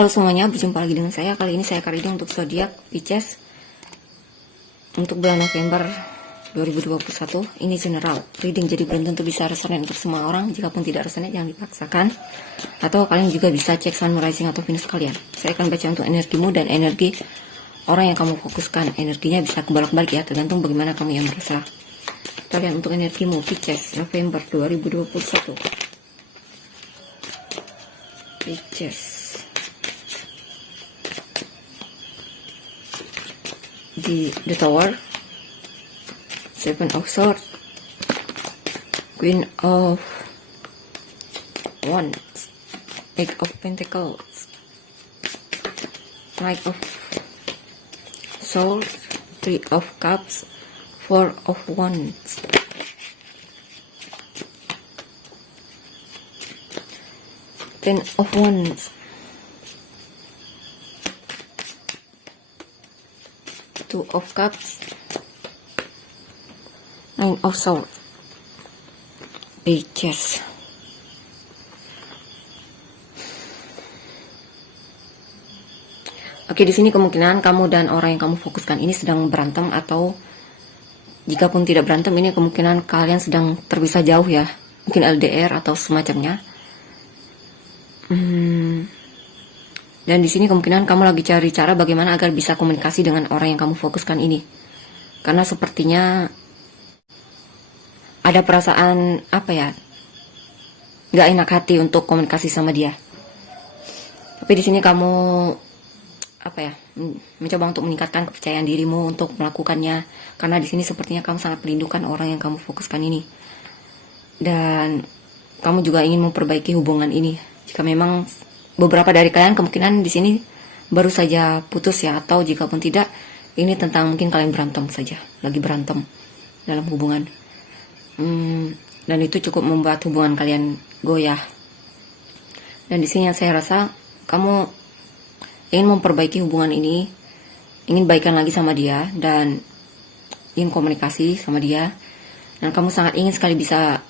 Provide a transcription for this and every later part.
Halo semuanya, berjumpa lagi dengan saya. Kali ini saya akan reading untuk zodiak Pisces untuk bulan November 2021. Ini general reading, jadi belum tentu bisa resonate untuk semua orang. Jikapun tidak resonate, jangan dipaksakan. Atau kalian juga bisa cek Sun, Rising atau Venus kalian. Saya akan baca untuk energimu dan energi orang yang kamu fokuskan. Energinya bisa kebolak-balik ya, tergantung bagaimana kamu yang merasa. Kita lihat untuk energimu Pisces November 2021. Pisces. The Tower, Seven of Swords, Queen of Wands, Eight of Pentacles, Knight of Swords, Three of Cups, Four of Wands, Ten of Wands, Two of Cups, Nine of Swords, Pisces. Oke, di sini kemungkinan kamu dan orang yang kamu fokuskan ini sedang berantem, atau jika pun tidak berantem, ini kemungkinan kalian sedang terpisah jauh ya, mungkin LDR atau semacamnya. Dan di sini kemungkinan kamu lagi cari cara bagaimana agar bisa komunikasi dengan orang yang kamu fokuskan ini. Karena sepertinya ada perasaan gak enak hati untuk komunikasi sama dia. Tapi di sini kamu mencoba untuk meningkatkan kepercayaan dirimu untuk melakukannya. Karena di sini sepertinya kamu sangat merindukan orang yang kamu fokuskan ini. Dan kamu juga ingin memperbaiki hubungan ini. Jika memang beberapa dari kalian kemungkinan di sini baru saja putus ya, atau jika pun tidak, ini tentang mungkin kalian berantem saja, lagi berantem dalam hubungan. Dan itu cukup membuat hubungan kalian goyah. Dan di sini yang saya rasa kamu ingin memperbaiki hubungan ini, ingin baikan lagi sama dia, dan ingin komunikasi sama dia, dan kamu sangat ingin sekali bisa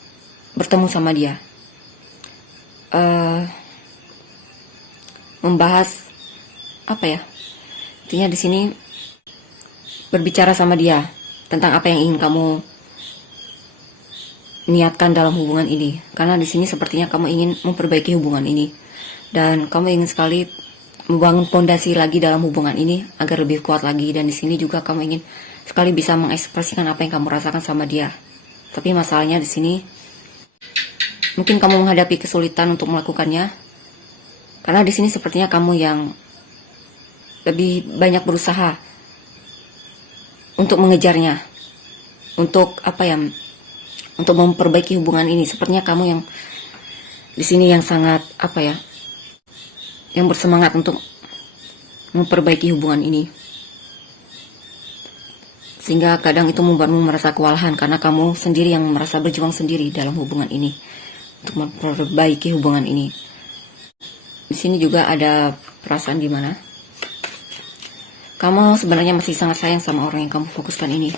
bertemu sama dia. Membahas intinya di sini berbicara sama dia tentang apa yang ingin kamu niatkan dalam hubungan ini. Karena di sini sepertinya kamu ingin memperbaiki hubungan ini, dan kamu ingin sekali membangun fondasi lagi dalam hubungan ini agar lebih kuat lagi. Dan di sini juga kamu ingin sekali bisa mengekspresikan apa yang kamu rasakan sama dia. Tapi masalahnya di sini mungkin kamu menghadapi kesulitan untuk melakukannya. Karena di sini sepertinya kamu yang lebih banyak berusaha untuk mengejarnya, untuk untuk memperbaiki hubungan ini. Sepertinya kamu yang di sini yang sangat yang bersemangat untuk memperbaiki hubungan ini. Sehingga kadang itu membuatmu merasa kewalahan karena kamu sendiri yang merasa berjuang sendiri dalam hubungan ini untuk memperbaiki hubungan ini. Di sini juga ada perasaan di mana kamu sebenarnya masih sangat sayang sama orang yang kamu fokuskan ini.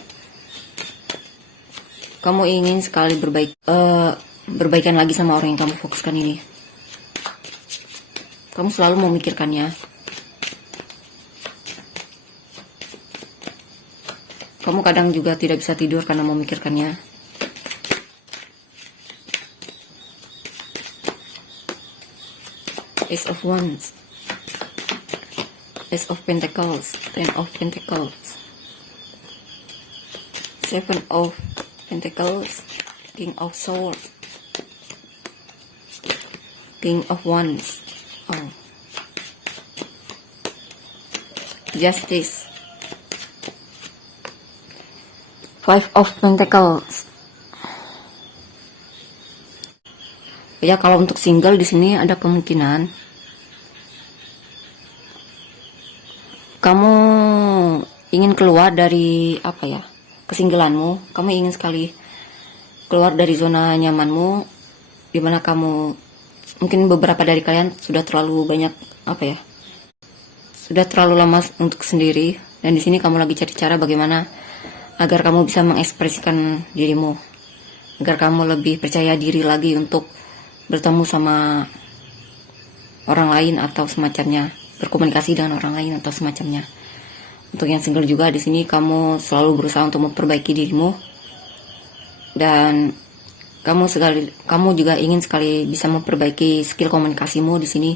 Kamu ingin sekali berbaikan lagi sama orang yang kamu fokuskan ini. Kamu selalu memikirkannya. Kamu kadang juga tidak bisa tidur karena memikirkannya. Ace of Wands, Ace of Pentacles, Ten of Pentacles, Seven of Pentacles, King of Swords, King of Wands, Justice, Five of Pentacles. Ya, kalau untuk single di sini ada kemungkinan kamu ingin keluar dari kesinggelanmu. Kamu ingin sekali keluar dari zona nyamanmu, dimana kamu mungkin beberapa dari kalian sudah terlalu banyak sudah terlalu lama untuk sendiri. Dan di sini kamu lagi cari cara bagaimana agar kamu bisa mengekspresikan dirimu, agar kamu lebih percaya diri lagi untuk bertemu sama orang lain atau semacamnya. berkomunikasi dengan orang lain atau semacamnya. Untuk yang single juga di sini kamu selalu berusaha untuk memperbaiki dirimu, dan kamu juga ingin sekali bisa memperbaiki skill komunikasimu di sini,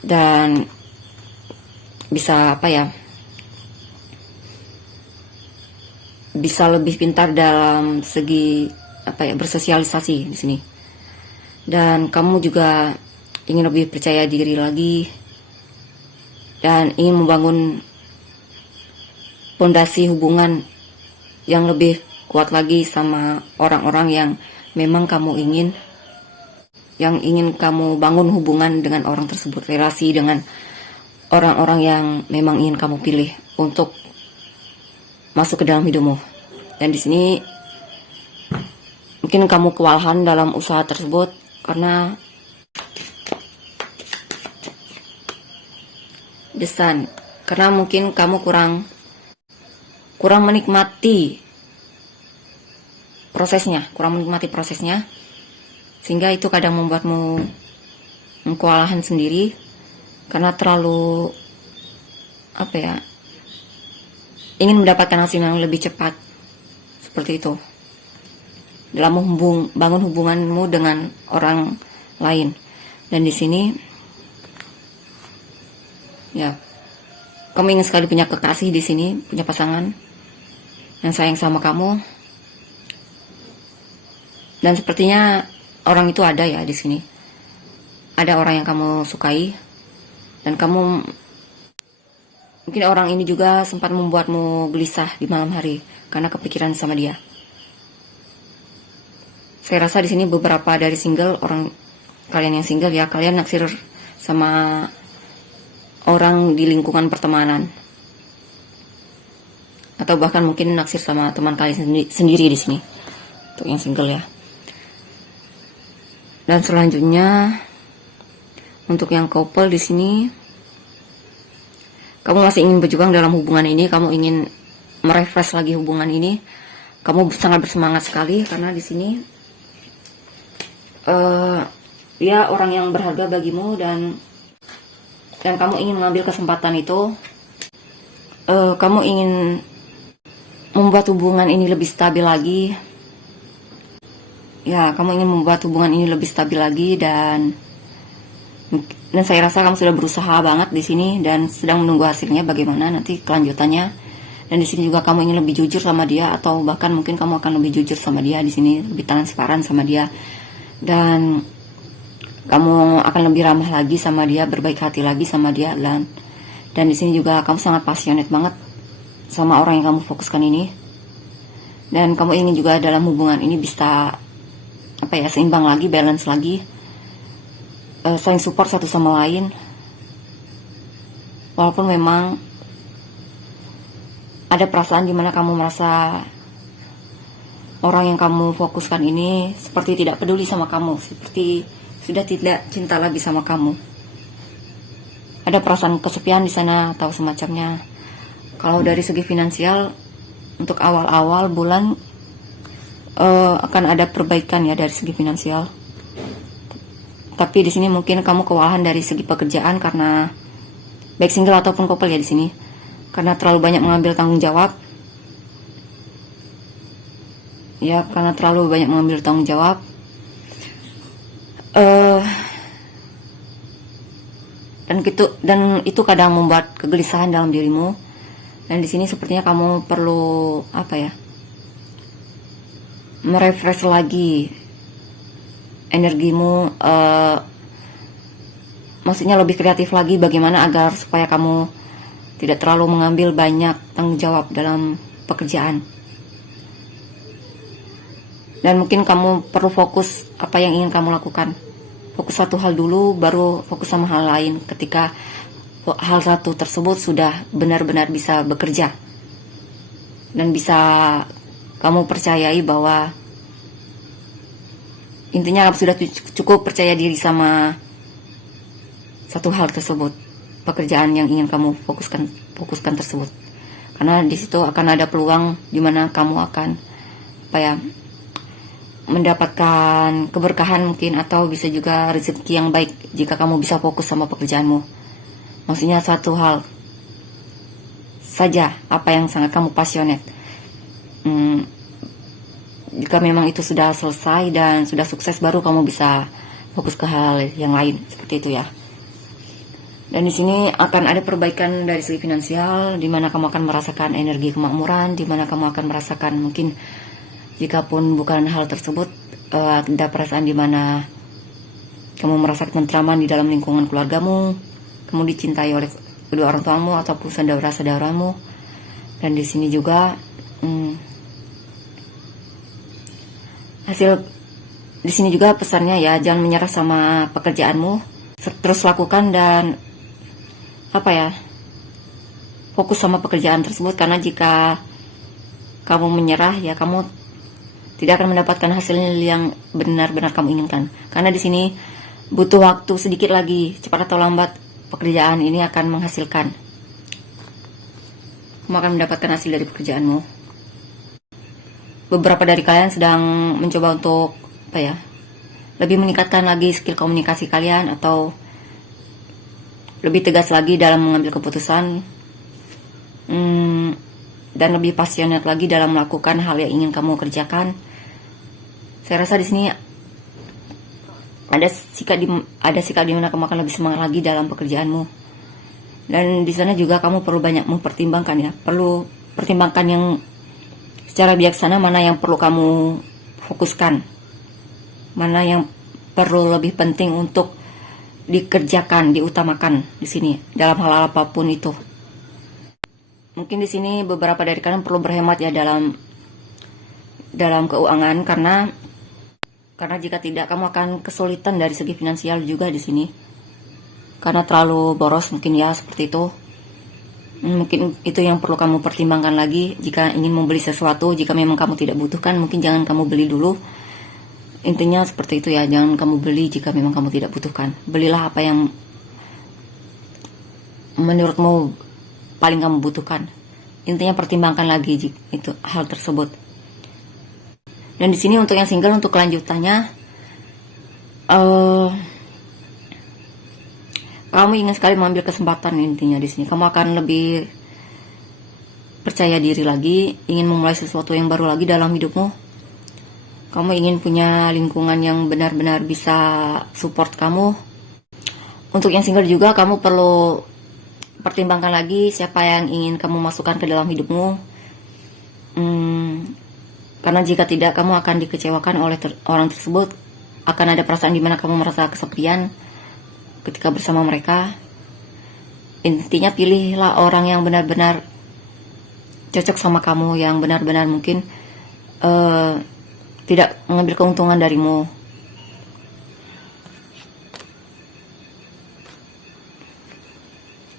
dan bisa bisa lebih pintar dalam segi bersosialisasi di sini. Dan kamu juga ingin lebih percaya diri lagi dan ingin membangun fondasi hubungan yang lebih kuat lagi sama orang-orang yang memang ingin kamu bangun hubungan dengan orang tersebut, relasi dengan orang-orang yang memang ingin kamu pilih untuk masuk ke dalam hidupmu. Dan di sini mungkin kamu kewalahan dalam usaha tersebut karena karena mungkin kamu kurang menikmati prosesnya, sehingga itu kadang membuatmu kewalahan sendiri karena terlalu ingin mendapatkan hasil yang lebih cepat, seperti itu dalam bangun hubunganmu dengan orang lain. Dan di sini kamu ingin sekali punya kekasih di sini, punya pasangan yang sayang sama kamu, dan sepertinya orang itu ada di sini. Ada orang yang kamu sukai, dan mungkin orang ini juga sempat membuatmu gelisah di malam hari karena kepikiran sama dia. Saya rasa di sini beberapa dari kalian yang single kalian naksir sama orang di lingkungan pertemanan, atau bahkan mungkin naksir sama teman kalian sendiri di sini. Untuk yang single Dan selanjutnya untuk yang couple di sini, kamu masih ingin berjuang dalam hubungan ini, kamu ingin merefresh lagi hubungan ini. Kamu sangat bersemangat sekali karena di sini dia orang yang berharga bagimu, dan kamu ingin mengambil kesempatan itu. Kamu ingin membuat hubungan ini lebih stabil lagi. Kamu ingin membuat hubungan ini lebih stabil lagi, dan saya rasa kamu sudah berusaha banget di sini dan sedang menunggu hasilnya bagaimana nanti kelanjutannya. Dan di sini juga kamu ingin lebih jujur sama dia, atau bahkan mungkin kamu akan lebih jujur sama dia di sini, lebih transparan sama dia, dan kamu akan lebih ramah lagi sama dia, berbaik hati lagi sama dia. Dan di sini juga kamu sangat passionate banget sama orang yang kamu fokuskan ini, dan kamu ingin juga dalam hubungan ini bisa seimbang lagi, balance lagi, saling support satu sama lain. Walaupun memang ada perasaan dimana kamu merasa orang yang kamu fokuskan ini seperti tidak peduli sama kamu, seperti sudah tidak cinta lagi sama kamu. Ada perasaan kesepian di sana atau semacamnya. Kalau dari segi finansial, untuk awal-awal bulan akan ada perbaikan dari segi finansial. Tapi di sini mungkin kamu kewalahan dari segi pekerjaan karena baik single ataupun couple di sini, karena terlalu banyak mengambil tanggung jawab. Karena terlalu banyak mengambil tanggung jawab. Dan itu kadang membuat kegelisahan dalam dirimu. Dan di sini sepertinya kamu perlu merefresh lagi energimu, maksudnya lebih kreatif lagi bagaimana agar supaya kamu tidak terlalu mengambil banyak tanggung jawab dalam pekerjaan. Dan mungkin kamu perlu fokus apa yang ingin kamu lakukan. Fokus satu hal dulu, baru fokus sama hal lain ketika hal satu tersebut sudah benar-benar bisa bekerja dan bisa kamu percayai bahwa intinya sudah cukup percaya diri sama satu hal tersebut, pekerjaan yang ingin kamu fokuskan tersebut. Karena di situ akan ada peluang di mana kamu akan mendapatkan keberkahan mungkin, atau bisa juga rezeki yang baik jika kamu bisa fokus sama pekerjaanmu. Maksudnya satu hal saja, apa yang sangat kamu passionate. Jika memang itu sudah selesai dan sudah sukses, baru kamu bisa fokus ke hal yang lain, seperti itu ya. Dan di sini akan ada perbaikan dari segi finansial, di mana kamu akan merasakan energi kemakmuran, di mana kamu akan merasakan mungkin, jika pun bukan hal tersebut, ada perasaan di mana kamu merasa ketentraman di dalam lingkungan keluargamu, kamu dicintai oleh kedua orang tuamu ataupun saudara-saudaramu. Dan di sini juga di sini juga pesannya ya, jangan menyerah sama pekerjaanmu, terus lakukan dan fokus sama pekerjaan tersebut, karena jika kamu menyerah ya kamu tidak akan mendapatkan hasil yang benar-benar kamu inginkan. Karena di sini butuh waktu sedikit lagi, cepat atau lambat pekerjaan ini akan menghasilkan. Kamu akan mendapatkan hasil dari pekerjaanmu. Beberapa dari kalian sedang mencoba untuk lebih meningkatkan lagi skill komunikasi kalian, atau lebih tegas lagi dalam mengambil keputusan, dan lebih passionate lagi dalam melakukan hal yang ingin kamu kerjakan. Saya rasa di sini ada sikap di mana kamu akan lebih semangat lagi dalam pekerjaanmu. Dan di sana juga kamu perlu banyak mempertimbangkan ya, perlu pertimbangkan yang secara bijaksana, mana yang perlu kamu fokuskan, mana yang perlu lebih penting untuk dikerjakan, diutamakan di sini dalam hal apapun itu. Mungkin di sini beberapa dari kalian perlu berhemat ya dalam keuangan, karena jika tidak kamu akan kesulitan dari segi finansial juga di sini, karena terlalu boros mungkin ya, seperti itu. Mungkin itu yang perlu kamu pertimbangkan lagi jika ingin membeli sesuatu. Jika memang kamu tidak butuhkan, mungkin jangan kamu beli dulu. Intinya seperti itu ya, jangan kamu beli jika memang kamu tidak butuhkan. Belilah apa yang menurutmu paling kamu butuhkan. Intinya pertimbangkan lagi itu hal tersebut. Dan di sini untuk yang single, untuk kelanjutannya, kamu ingin sekali mengambil kesempatan. Intinya di sini kamu akan lebih percaya diri lagi, ingin memulai sesuatu yang baru lagi dalam hidupmu. Kamu ingin punya lingkungan yang benar-benar bisa support kamu. Untuk yang single juga, kamu perlu pertimbangkan lagi siapa yang ingin kamu masukkan ke dalam hidupmu. Karena jika tidak, kamu akan dikecewakan oleh orang tersebut. Akan ada perasaan di mana kamu merasa kesepian ketika bersama mereka. Intinya pilihlah orang yang benar-benar cocok sama kamu, yang benar-benar mungkin tidak mengambil keuntungan darimu.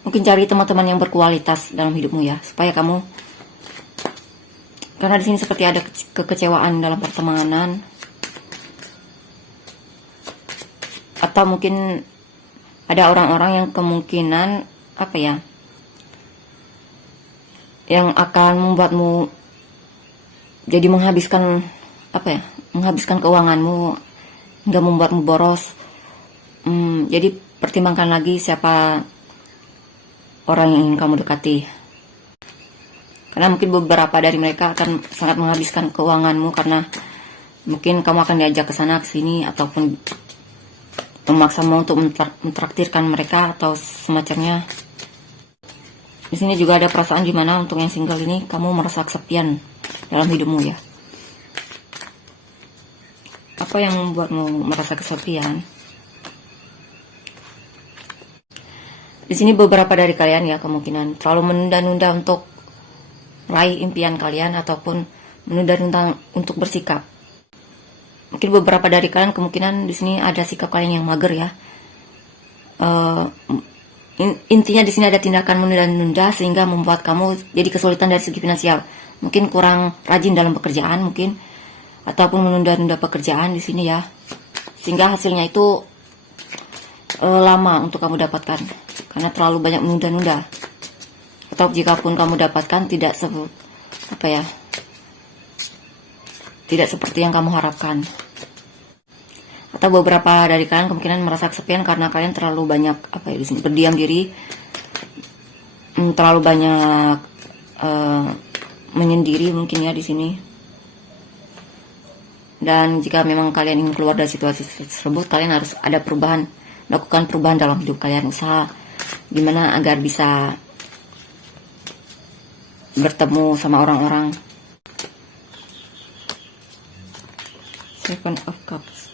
Mungkin cari teman-teman yang berkualitas dalam hidupmu ya, supaya kamu, karena di sini seperti ada kekecewaan dalam pertemanan, atau mungkin ada orang-orang yang kemungkinan yang akan membuatmu jadi menghabiskan keuanganmu hingga membuatmu boros. Jadi pertimbangkan lagi siapa orang yang ingin kamu dekati, karena mungkin beberapa dari mereka akan sangat menghabiskan keuanganmu, karena mungkin kamu akan diajak ke sana ke sini, ataupun memaksamu untuk mentraktirkan mereka atau semacamnya. Di sini juga ada perasaan gimana untuk yang single ini, kamu merasa kesepian dalam hidupmu ya. Apa yang membuatmu merasa kesepian? Di sini beberapa dari kalian ya kemungkinan terlalu menunda-nunda untuk meraih impian kalian, ataupun menunda-nunda untuk bersikap. Mungkin beberapa dari kalian kemungkinan di sini ada sikap kalian yang mager ya. Intinya di sini ada tindakan menunda-nunda sehingga membuat kamu jadi kesulitan dari segi finansial. Mungkin kurang rajin dalam pekerjaan mungkin, ataupun menunda-nunda pekerjaan di sini ya, sehingga hasilnya itu lama untuk kamu dapatkan karena terlalu banyak menunda-nunda. Atau jika pun kamu dapatkan tidak tidak seperti yang kamu harapkan. Atau beberapa dari kalian kemungkinan merasa kesepian karena kalian terlalu banyak di sini berdiam diri, terlalu banyak menyendiri mungkin ya di sini. Dan jika memang kalian ingin keluar dari situasi tersebut, kalian harus ada perubahan, melakukan perubahan dalam hidup kalian, usaha gimana agar bisa bertemu sama orang-orang. Seven of Cups.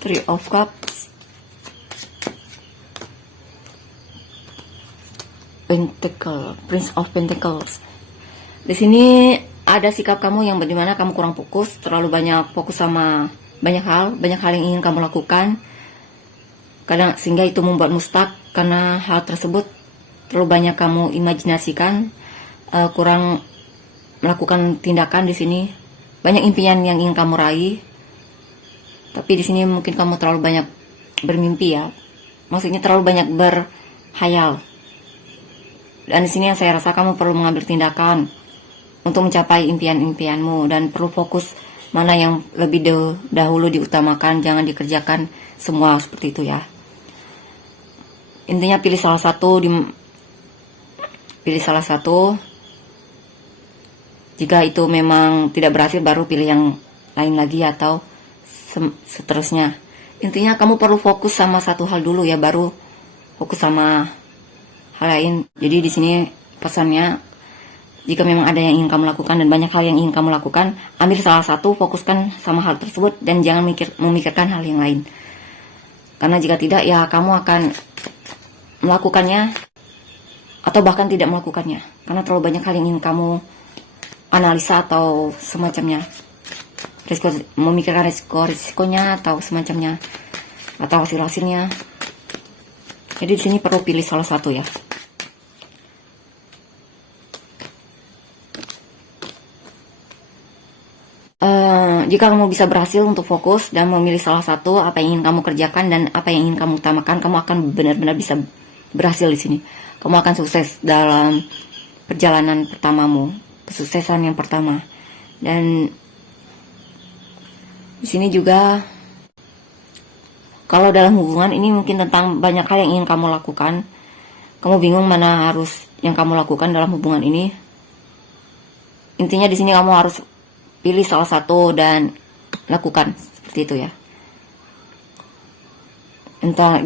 Three of Cups. Pentacle, Prince of Pentacles. Di sini ada sikap kamu yang bagaimana kamu kurang fokus, terlalu banyak fokus sama banyak hal yang ingin kamu lakukan. Kadang sehingga itu membuatmu stuck karena hal tersebut terlalu banyak kamu imajinasikan, kurang melakukan tindakan di sini. Banyak impian yang ingin kamu raih, tapi di sini mungkin kamu terlalu banyak bermimpi ya. Maksudnya terlalu banyak berhayal. Dan di sini yang saya rasa kamu perlu mengambil tindakan untuk mencapai impian-impianmu dan perlu fokus mana yang lebih dahulu diutamakan, jangan dikerjakan semua seperti itu ya. Intinya pilih salah satu. Jika itu memang tidak berhasil, baru pilih yang lain lagi atau seterusnya. Intinya kamu perlu fokus sama satu hal dulu ya, baru fokus sama hal lain. Jadi di sini pesannya, jika memang ada yang ingin kamu lakukan dan banyak hal yang ingin kamu lakukan, ambil salah satu, fokuskan sama hal tersebut dan jangan memikirkan hal yang lain. Karena jika tidak ya kamu akan melakukannya atau bahkan tidak melakukannya. Karena terlalu banyak hal yang ingin kamu analisa atau semacamnya. Memikirkan risikonya atau semacamnya atau hasil-hasilnya. Jadi di sini perlu pilih salah satu ya. Jika kamu bisa berhasil untuk fokus dan memilih salah satu apa yang ingin kamu kerjakan dan apa yang ingin kamu utamakan, kamu akan benar-benar bisa berhasil di sini. Kamu akan sukses dalam perjalanan pertamamu, kesuksesan yang pertama. Dan di sini juga kalau dalam hubungan ini mungkin tentang banyak hal yang ingin kamu lakukan. Kamu bingung mana harus yang kamu lakukan dalam hubungan ini. Intinya di sini kamu harus pilih salah satu dan lakukan seperti itu ya.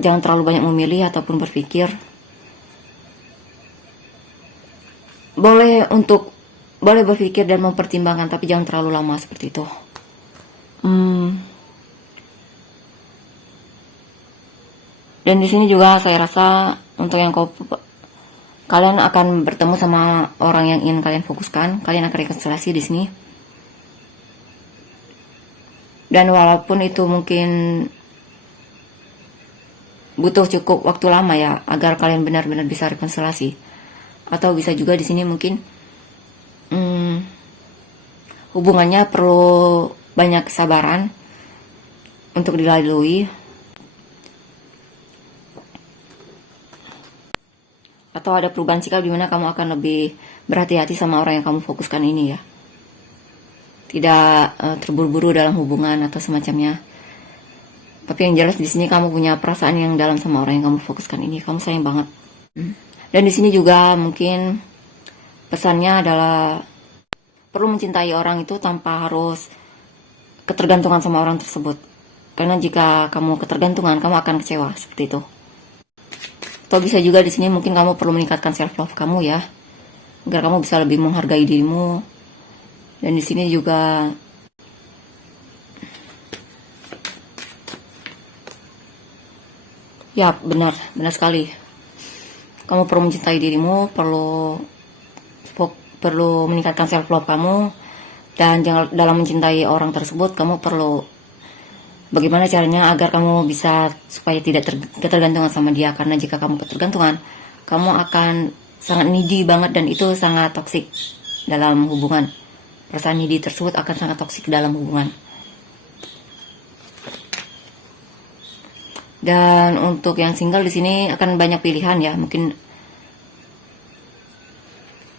Jangan terlalu banyak memilih ataupun berpikir. Boleh berpikir dan mempertimbangkan, tapi jangan terlalu lama seperti itu. Dan di sini juga saya rasa untuk yang kalian akan bertemu sama orang yang ingin kalian fokuskan. Kalian akan rekonsiliasi di sini. Dan walaupun itu mungkin butuh cukup waktu lama ya agar kalian benar-benar bisa rekonsiliasi. Atau bisa juga di sini mungkin hubungannya perlu banyak kesabaran untuk dilalui. Atau ada perubahan sikap di mana kamu akan lebih berhati-hati sama orang yang kamu fokuskan ini ya. Tidak terburu-buru dalam hubungan atau semacamnya. Tapi yang jelas di sini kamu punya perasaan yang dalam sama orang yang kamu fokuskan ini. Kamu sayang banget. Dan di sini juga mungkin pesannya adalah perlu mencintai orang itu tanpa harus ketergantungan sama orang tersebut. Karena jika kamu ketergantungan, kamu akan kecewa seperti itu. Atau bisa juga di sini mungkin kamu perlu meningkatkan self love kamu ya, agar kamu bisa lebih menghargai dirimu. Dan di sini juga ya benar sekali. Kamu perlu mencintai dirimu, perlu meningkatkan self love kamu, dan dalam mencintai orang tersebut kamu perlu bagaimana caranya agar kamu bisa supaya tidak ketergantungan sama dia. Karena jika kamu ketergantungan, kamu akan sangat needy banget dan itu sangat toksik dalam hubungan. Perasaan needy tersebut akan sangat toksik dalam hubungan. Dan untuk yang single di sini akan banyak pilihan ya. Mungkin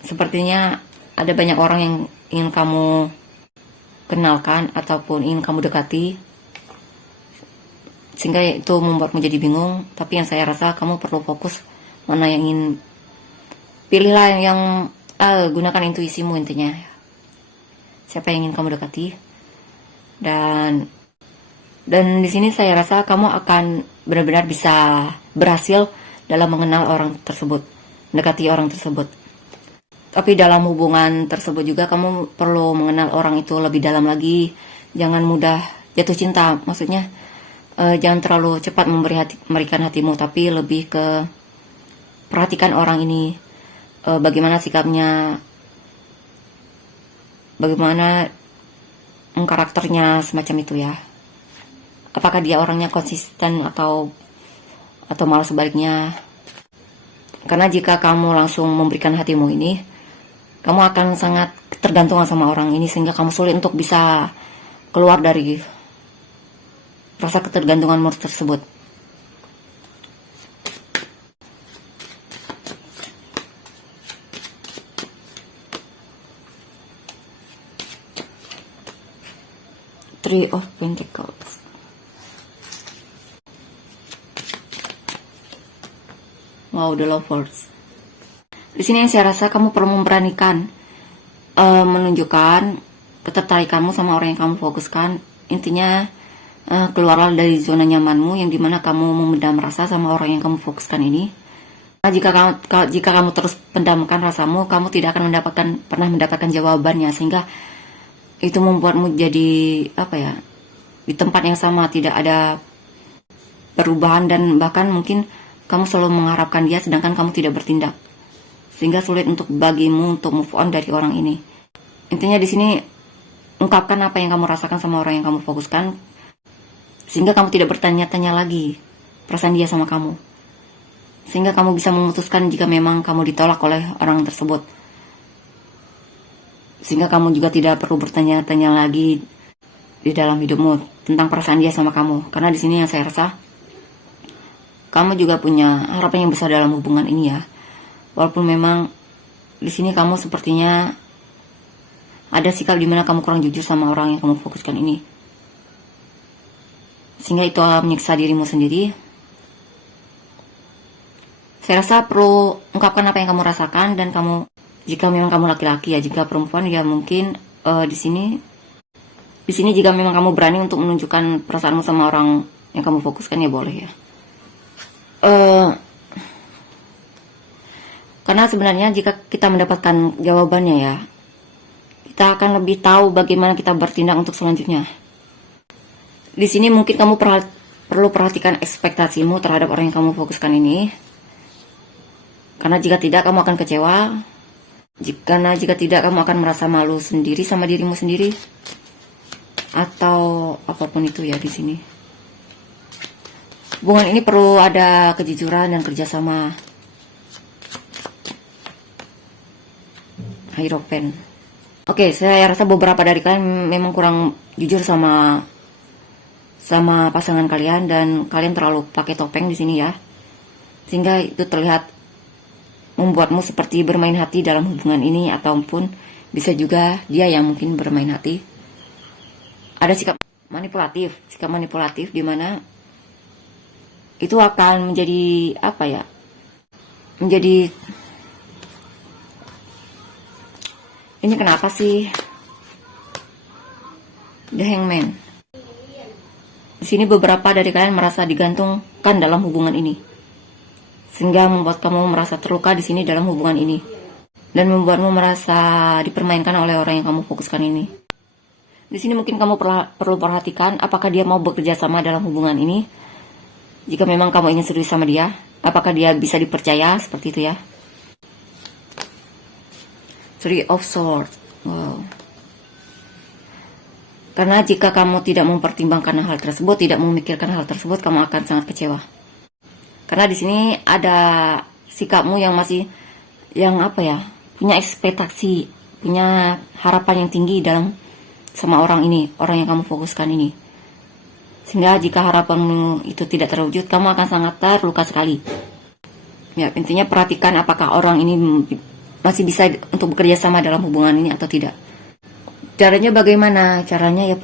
sepertinya ada banyak orang yang ingin kamu kenalkan ataupun ingin kamu dekati, sehingga itu membuatmu jadi bingung. Tapi yang saya rasa kamu perlu fokus mana yang ingin, pilihlah yang gunakan intuisimu intinya. Siapa yang ingin kamu dekati, dan di sini saya rasa kamu akan benar-benar bisa berhasil dalam mengenal orang tersebut, mendekati orang tersebut. Tapi dalam hubungan tersebut juga kamu perlu mengenal orang itu lebih dalam lagi. Jangan mudah jatuh cinta, maksudnya jangan terlalu cepat memberikan hatimu, tapi lebih ke perhatikan orang ini, bagaimana sikapnya, bagaimana karakternya, semacam itu ya. Apakah dia orangnya konsisten atau malah sebaliknya. Karena jika kamu langsung memberikan hatimu ini, kamu akan sangat tergantung sama orang ini, sehingga kamu sulit untuk bisa keluar dari rasa ketergantunganmu tersebut. Three of Pentacles. Wow, the Lovers. Di sini yang saya rasa kamu perlu memberanikan menunjukkan ketertarikanmu sama orang yang kamu fokuskan. Intinya keluarlah dari zona nyamanmu yang dimana kamu memendam rasa sama orang yang kamu fokuskan ini. Nah, jika kamu terus pendamkan rasamu, kamu tidak akan pernah mendapatkan jawabannya, sehingga itu membuatmu jadi di tempat yang sama, tidak ada perubahan, dan bahkan mungkin kamu selalu mengharapkan dia sedangkan kamu tidak bertindak, sehingga sulit untuk bagimu untuk move on dari orang ini. Intinya di sini ungkapkan apa yang kamu rasakan sama orang yang kamu fokuskan, sehingga kamu tidak bertanya-tanya lagi perasaan dia sama kamu, sehingga kamu bisa memutuskan jika memang kamu ditolak oleh orang tersebut, sehingga kamu juga tidak perlu bertanya-tanya lagi di dalam hidupmu tentang perasaan dia sama kamu. Karena di sini yang saya rasa kamu juga punya harapan yang besar dalam hubungan ini ya. Walaupun memang di sini kamu sepertinya ada sikap dimana kamu kurang jujur sama orang yang kamu fokuskan ini, sehingga itu menyiksa dirimu sendiri. Saya rasa perlu ungkapkan apa yang kamu rasakan, dan kamu, jika memang kamu laki-laki ya, jika perempuan ya mungkin di sini jika memang kamu berani untuk menunjukkan perasaanmu sama orang yang kamu fokuskan ya boleh ya. Karena sebenarnya jika kita mendapatkan jawabannya ya, kita akan lebih tahu bagaimana kita bertindak untuk selanjutnya. Di sini mungkin kamu perlu perhatikan ekspektasimu terhadap orang yang kamu fokuskan ini. Karena jika tidak, kamu akan kecewa. Jika tidak, kamu akan merasa malu sendiri sama dirimu sendiri, atau apapun itu ya. Di sini hubungan ini perlu ada kejujuran dan kerjasama. Hierophant. Oke, saya rasa beberapa dari kalian memang kurang jujur sama pasangan kalian, dan kalian terlalu pakai topeng di sini ya, sehingga itu terlihat membuatmu seperti bermain hati dalam hubungan ini, ataupun bisa juga dia yang mungkin bermain hati. Ada sikap manipulatif di mana itu akan menjadi ini kenapa sih The Hangman. Di sini beberapa dari kalian merasa digantungkan dalam hubungan ini, sehingga membuat kamu merasa terluka di sini dalam hubungan ini, dan membuatmu merasa dipermainkan oleh orang yang kamu fokuskan ini. Di sini mungkin kamu perlu perhatikan apakah dia mau bekerja sama dalam hubungan ini. Jika memang kamu ingin serius sama dia, apakah dia bisa dipercaya, seperti itu ya. Three of Swords. Wow. Karena jika kamu tidak mempertimbangkan hal tersebut, tidak memikirkan hal tersebut, kamu akan sangat kecewa. Karena di sini ada sikapmu yang masih punya ekspektasi, punya harapan yang tinggi sama orang ini, orang yang kamu fokuskan ini. Sehingga jika harapanmu itu tidak terwujud, kamu akan sangat terluka sekali. Ya, intinya perhatikan apakah orang ini masih bisa untuk bekerja sama dalam hubungan ini atau tidak. Caranya bagaimana? Caranya ya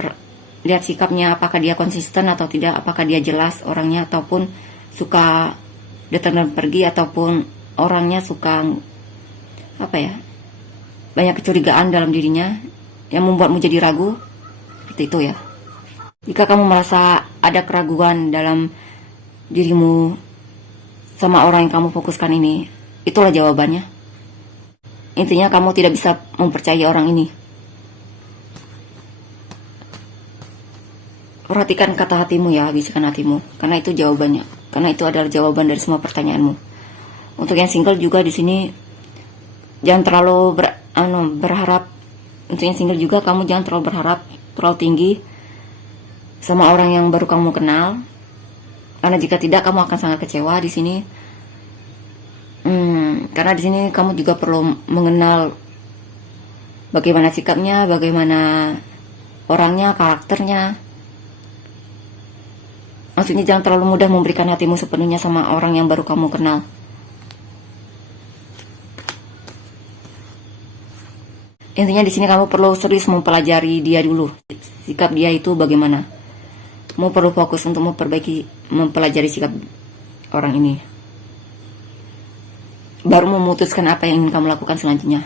lihat sikapnya, apakah dia konsisten atau tidak, apakah dia jelas orangnya, ataupun suka datang dan pergi, ataupun orangnya suka banyak kecurigaan dalam dirinya yang membuatmu jadi ragu. Seperti itu ya. Jika kamu merasa ada keraguan dalam dirimu sama orang yang kamu fokuskan ini, itulah jawabannya. Intinya kamu tidak bisa mempercayai orang ini. Perhatikan kata hatimu ya, bisikan hatimu, karena itu jawabannya. Karena itu adalah jawaban dari semua pertanyaanmu. Untuk yang single juga di sini jangan terlalu berharap. Untuk yang single juga kamu jangan terlalu berharap terlalu tinggi sama orang yang baru kamu kenal, karena jika tidak kamu akan sangat kecewa di sini. Karena di sini kamu juga perlu mengenal bagaimana sikapnya, bagaimana orangnya, karakternya. Maksudnya jangan terlalu mudah memberikan hatimu sepenuhnya sama orang yang baru kamu kenal. Intinya di sini kamu perlu serius mempelajari dia dulu, sikap dia itu bagaimana. Kamu perlu fokus untuk mempelajari sikap orang ini, baru memutuskan apa yang ingin kamu lakukan selanjutnya.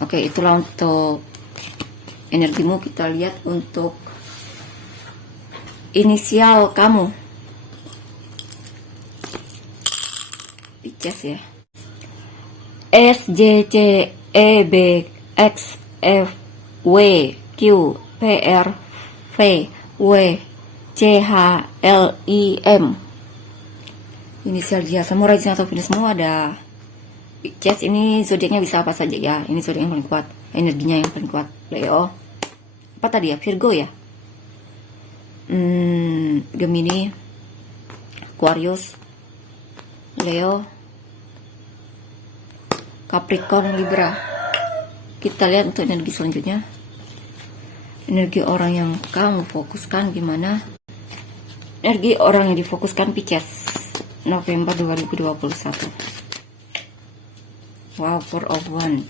Oke, itulah untuk energimu. Kita lihat untuk inisial kamu, Pisces ya. S, J, C, E, B, X, F, W, Q, P, R, V, W, C, H, L, I, M. Inisial dia. Samurai atau Venusmu ada Pisces. Ini zodiaknya bisa apa saja ya. Ini zodiak yang paling kuat, energinya yang paling kuat. Leo, apa tadi ya, Virgo ya, Gemini, Aquarius, Leo, Capricorn, Libra. Kita lihat untuk energi selanjutnya. Energi orang yang kamu fokuskan gimana? Energi orang yang difokuskan Pisces November 2021. Wow, Four of Wands,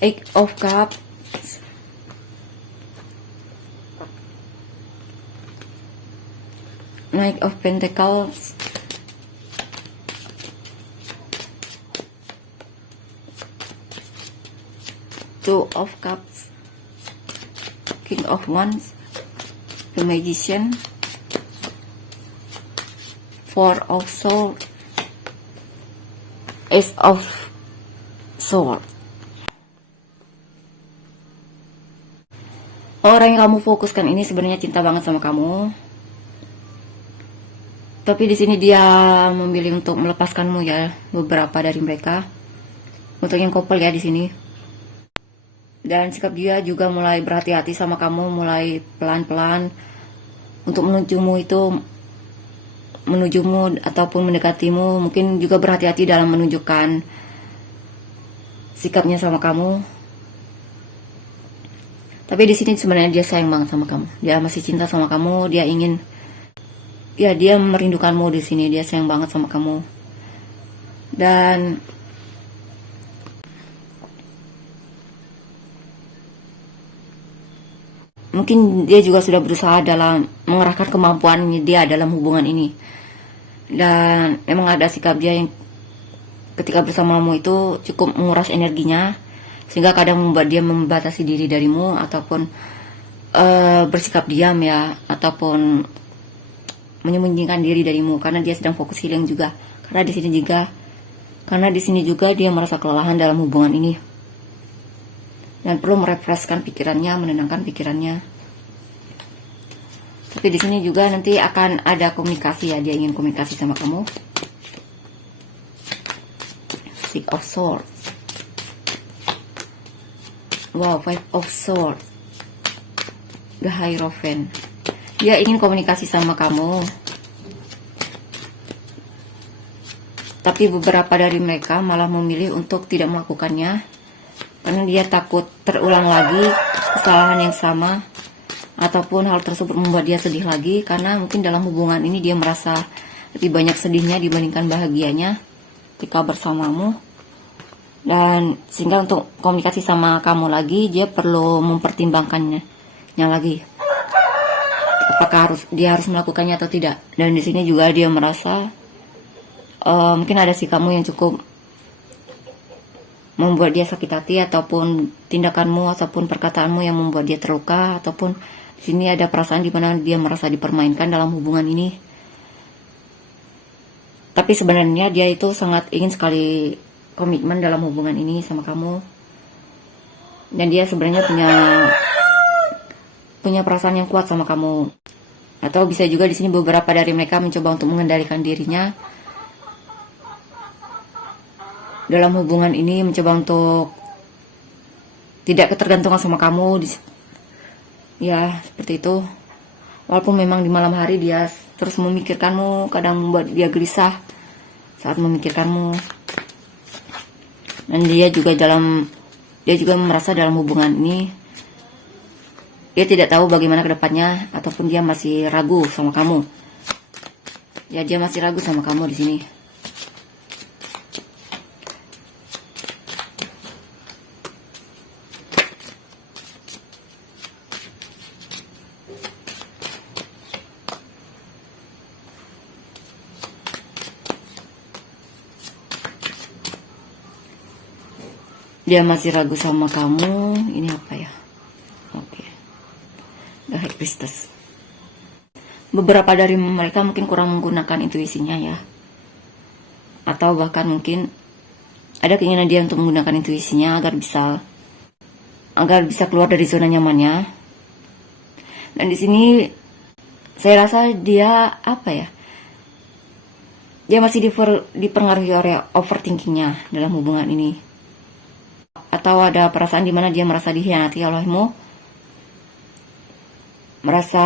Eight of Cups, Knight of Pentacles, Two of Cups, King of Wands, the Magician, Four of Swords, Ace of Swords. Orang yang kamu fokuskan ini sebenarnya cinta banget sama kamu, tapi di sini dia memilih untuk melepaskanmu ya, beberapa dari mereka. Untuk yang couple ya di sini. Dan sikap dia juga mulai berhati-hati sama kamu, mulai pelan-pelan untuk menujumu ataupun mendekatimu. Mungkin juga berhati-hati dalam menunjukkan sikapnya sama kamu. Tapi di sini sebenarnya dia sayang banget sama kamu. Dia masih cinta sama kamu. Dia ingin, ya dia merindukanmu di sini. Dia sayang banget sama kamu. Dan mungkin dia juga sudah berusaha dalam mengerahkan kemampuannya dia dalam hubungan ini. Dan memang ada sikap dia yang ketika bersamamu itu cukup menguras energinya, sehingga kadang membuat dia membatasi diri darimu, ataupun bersikap diam ya, ataupun menyembunyikan diri darimu karena dia sedang fokus healing juga. Karena di sini juga dia merasa kelelahan dalam hubungan ini dan perlu merefreshkan pikirannya, menenangkan pikirannya. Tapi di sini juga nanti akan ada komunikasi ya, dia ingin komunikasi sama kamu. Six of Swords. Wow, Five of Swords. The Hierophant. Dia ingin komunikasi sama kamu. Tapi beberapa dari mereka malah memilih untuk tidak melakukannya. karena dia takut terulang lagi kesalahan yang sama, ataupun hal tersebut membuat dia sedih lagi, karena mungkin dalam hubungan ini dia merasa lebih banyak sedihnya dibandingkan bahagianya ketika bersamamu. Dan sehingga untuk komunikasi sama kamu lagi, dia perlu mempertimbangkannya lagi, apakah dia harus melakukannya atau tidak. Dan di sini juga dia merasa mungkin ada sikapmu yang cukup membuat dia sakit hati, ataupun tindakanmu ataupun perkataanmu yang membuat dia terluka, ataupun di sini ada perasaan di mana dia merasa dipermainkan dalam hubungan ini. Tapi sebenarnya dia itu sangat ingin sekali komitmen dalam hubungan ini sama kamu, dan dia sebenarnya punya perasaan yang kuat sama kamu. Atau bisa juga di sini beberapa dari mereka mencoba untuk mengendalikan dirinya dalam hubungan ini, mencoba untuk tidak ketergantungan sama kamu. Ya, seperti itu. Walaupun memang di malam hari dia terus memikirkanmu, kadang membuat dia gelisah saat memikirkanmu. Dan dia juga merasa dalam hubungan ini dia tidak tahu bagaimana kedepannya, ataupun dia masih ragu sama kamu. Ya, dia masih ragu sama kamu di sini. Dia masih ragu sama kamu. Ini apa ya? Oke. The High Priestess. Beberapa dari mereka mungkin kurang menggunakan intuisinya ya. Atau bahkan mungkin ada keinginan dia untuk menggunakan intuisinya agar bisa keluar dari zona nyamannya. Dan di sini saya rasa dia apa ya? Dia masih dipengaruhi oleh overthinkingnya dalam hubungan ini. Atau ada perasaan di mana dia merasa dikhianati olehmu, merasa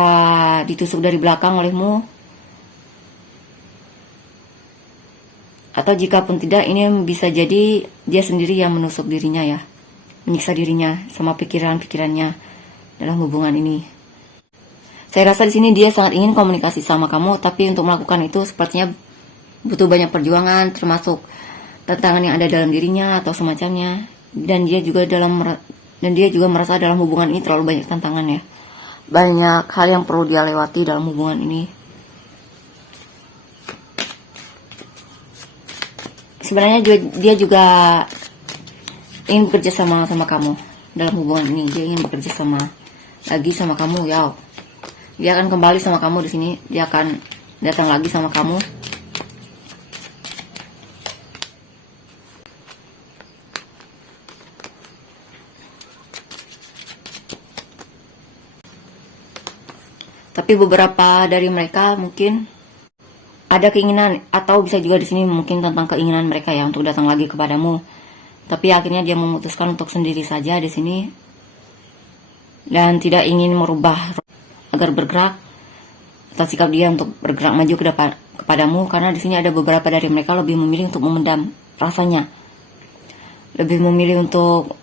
ditusuk dari belakang olehmu. Atau jika pun tidak, ini bisa jadi dia sendiri yang menusuk dirinya ya, menyiksa dirinya sama pikiran-pikirannya dalam hubungan ini. Saya rasa di sini dia sangat ingin komunikasi sama kamu, tapi untuk melakukan itu sepertinya butuh banyak perjuangan, termasuk tantangan yang ada dalam dirinya atau semacamnya. Dan dia juga merasa dalam hubungan ini terlalu banyak tantangan ya. Banyak hal yang perlu dia lewati dalam hubungan ini. Sebenarnya dia juga ingin bekerja sama kamu dalam hubungan ini. Dia ingin bekerja lagi sama kamu ya. Dia akan kembali sama kamu di sini. Dia akan datang lagi sama kamu. Tapi beberapa dari mereka mungkin ada keinginan, atau bisa juga di sini mungkin tentang keinginan mereka ya untuk datang lagi kepadamu. Tapi akhirnya dia memutuskan untuk sendiri saja di sini dan tidak ingin merubah agar bergerak, atau sikap dia untuk bergerak maju ke depan kepadamu, karena di sini ada beberapa dari mereka lebih memilih untuk memendam rasanya, lebih memilih untuk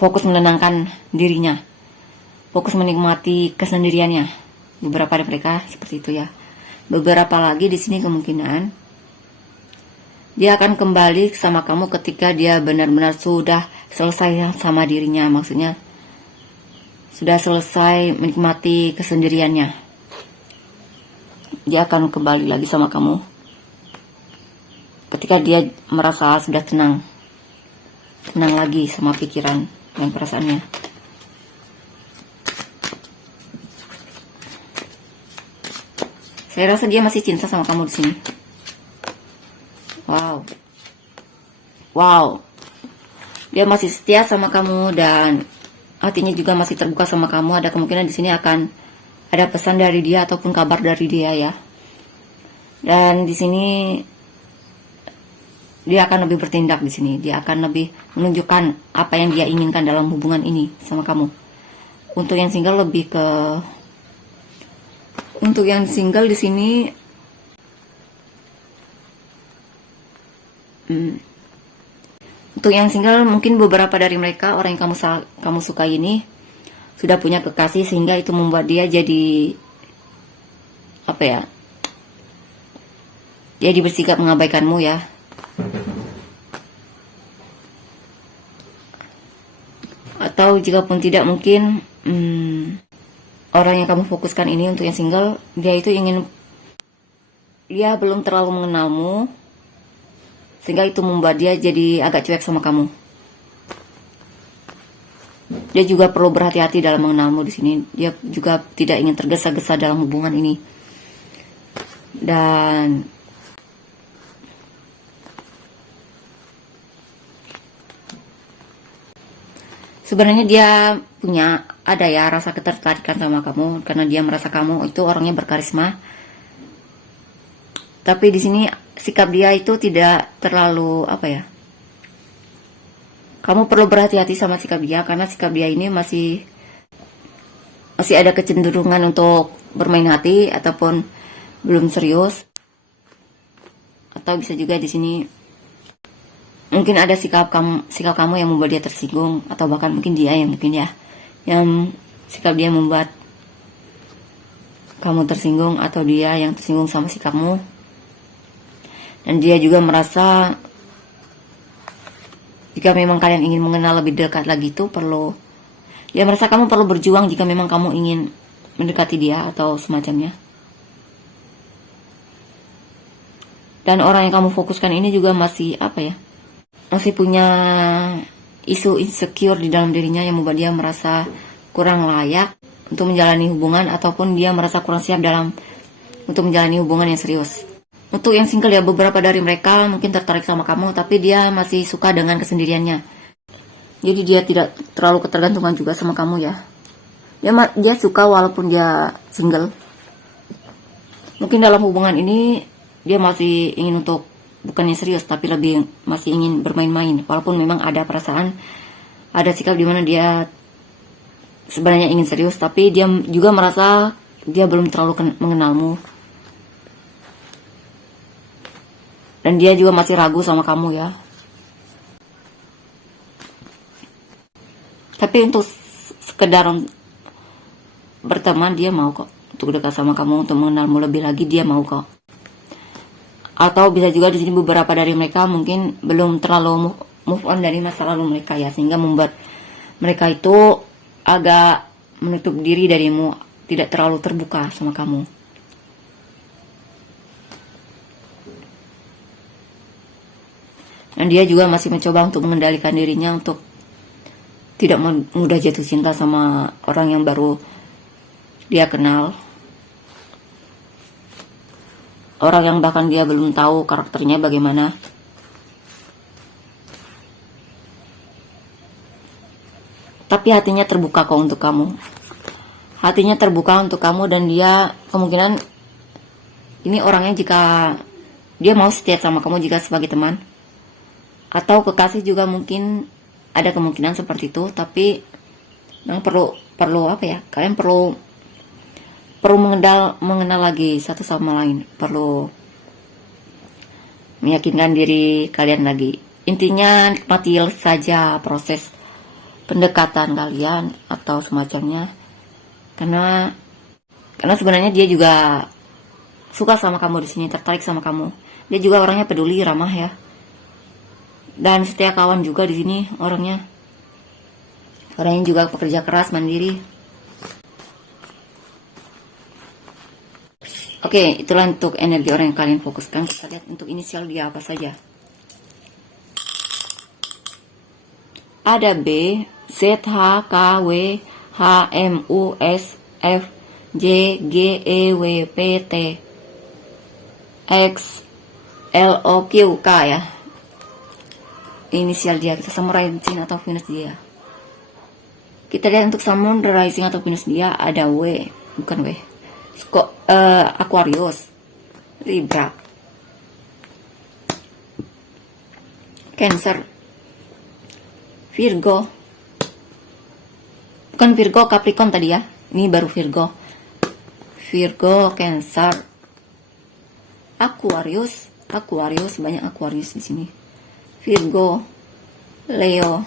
fokus menenangkan dirinya, fokus menikmati kesendiriannya. Beberapa dari mereka seperti itu ya. Beberapa lagi di sini kemungkinan dia akan kembali sama kamu ketika dia benar-benar sudah selesai sama dirinya. Maksudnya sudah selesai menikmati kesendiriannya. Dia akan kembali lagi sama kamu ketika dia merasa sudah tenang lagi sama pikiran dan perasaannya. Saya rasa dia masih cinta sama kamu di sini. Wow. Dia masih setia sama kamu dan hatinya juga masih terbuka sama kamu. Ada kemungkinan di sini akan ada pesan dari dia ataupun kabar dari dia ya. Dan di sini dia akan lebih bertindak di sini. Dia akan lebih menunjukkan apa yang dia inginkan dalam hubungan ini sama kamu. Untuk yang single di sini Untuk yang single, mungkin beberapa dari mereka, orang yang kamu suka ini sudah punya kekasih, sehingga itu membuat dia jadi apa ya? Dia bersikap mengabaikanmu ya. Atau jika pun tidak, mungkin orang yang kamu fokuskan ini untuk yang single, dia belum terlalu mengenalmu, sehingga itu membuat dia jadi agak cuek sama kamu. Dia juga perlu berhati-hati dalam mengenalmu di sini. Dia juga tidak ingin tergesa-gesa dalam hubungan ini. Dan sebenarnya dia ada ya rasa ketertarikan sama kamu, karena dia merasa kamu itu orangnya berkarisma. Tapi di sini sikap dia itu tidak terlalu apa ya? Kamu perlu berhati-hati sama sikap dia, karena sikap dia ini masih ada kecenderungan untuk bermain hati ataupun belum serius. Atau bisa juga di sini mungkin ada sikap kamu yang membuat dia tersinggung, atau bahkan mungkin yang sikap dia membuat kamu tersinggung, atau dia yang tersinggung sama sikapmu. Dan dia juga merasa jika memang kalian ingin mengenal lebih dekat lagi, dia merasa kamu perlu berjuang jika memang kamu ingin mendekati dia atau semacamnya. Dan orang yang kamu fokuskan ini juga masih masih punya isu insecure di dalam dirinya, yang membuat dia merasa kurang layak untuk menjalani hubungan, ataupun dia merasa kurang siap untuk menjalani hubungan yang serius. Untuk yang single ya, beberapa dari mereka mungkin tertarik sama kamu, tapi dia masih suka dengan kesendiriannya. Jadi dia tidak terlalu ketergantungan juga sama kamu ya. Dia suka walaupun dia single. Mungkin dalam hubungan ini dia masih ingin untuk bukannya serius, tapi masih ingin bermain-main. Walaupun memang ada perasaan, ada sikap di mana dia sebenarnya ingin serius, tapi dia juga merasa dia belum terlalu mengenalmu. Dan dia juga masih ragu sama kamu ya. Tapi untuk sekedar berteman, dia mau kok. Untuk dekat sama kamu, untuk mengenalmu lebih lagi, dia mau kok. Atau bisa juga di sini beberapa dari mereka mungkin belum terlalu move on dari masa lalu mereka ya, sehingga membuat mereka itu agak menutup diri darimu, tidak terlalu terbuka sama kamu. Dan dia juga masih mencoba untuk mengendalikan dirinya untuk tidak mudah jatuh cinta sama orang yang baru dia kenal. Orang yang bahkan dia belum tahu karakternya bagaimana. Tapi hatinya terbuka kok untuk kamu. Hatinya terbuka untuk kamu, dan dia kemungkinan ini orangnya, jika dia mau setia sama kamu jika sebagai teman atau kekasih juga, mungkin ada kemungkinan seperti itu. Tapi yang perlu kalian perlu mengenal lagi satu sama lain, perlu meyakinkan diri kalian lagi. Intinya nikmati saja proses pendekatan kalian atau semacamnya, karena sebenarnya dia juga suka sama kamu di sini, tertarik sama kamu. Dia juga orangnya peduli, ramah ya. Dan setia kawan juga di sini orangnya. Orangnya juga pekerja keras, mandiri. Oke, itulah untuk energi orang yang kalian fokuskan. Kita lihat untuk inisial dia apa saja. Ada B, Z, H, K, W, H, M, U, S, F, J, G, E, W, P, T, X, L, O, Q, K ya. Inisial dia, kita Sun Rising atau Venus dia. Kita lihat untuk Sun Rising atau Venus dia ada W, bukan W. Aquarius, Libra, Cancer, Virgo. Bukan Virgo, Capricorn tadi ya. Ini baru Virgo. Virgo, Cancer, Aquarius, banyak Aquarius di sini. Virgo, Leo,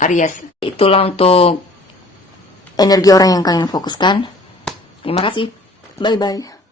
Aries. Itulah untuk energi orang yang kalian fokuskan. Terima kasih. Bye-bye.